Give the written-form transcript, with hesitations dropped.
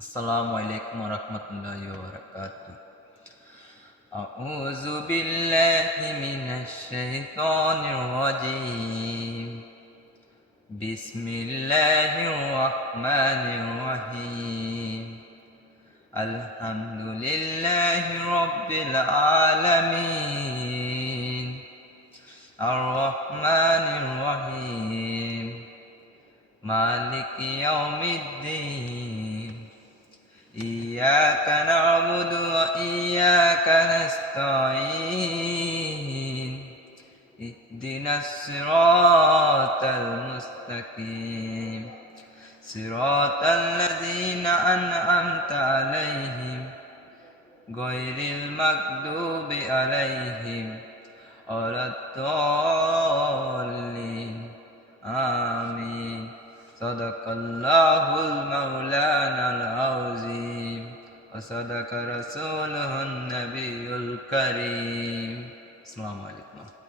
আসসালামু আলাইকুম ওয়া রাহমাতুল্লাহি ওয়া বারাকাতুহু। আউযু বিল্লাহি মিনাশ শাইতানির রাজীম। বিসমিল্লাহির রাহমানির রাহিম। আলহামদুলিল্লাহি রাব্বিল আলামিন। আর রহমানির রহিম। মালিকি ইয়াউমিদ্দিন। إياك نعبد وإياك نستعين. اهدنا الصراط المستقيم صراط الذين أنعمت عليهم غير المغضوب عليهم ولا الضالين. آمين. صدق الله المولانا العظيم وصدق رسوله النبي الكريم. السلام عليكم.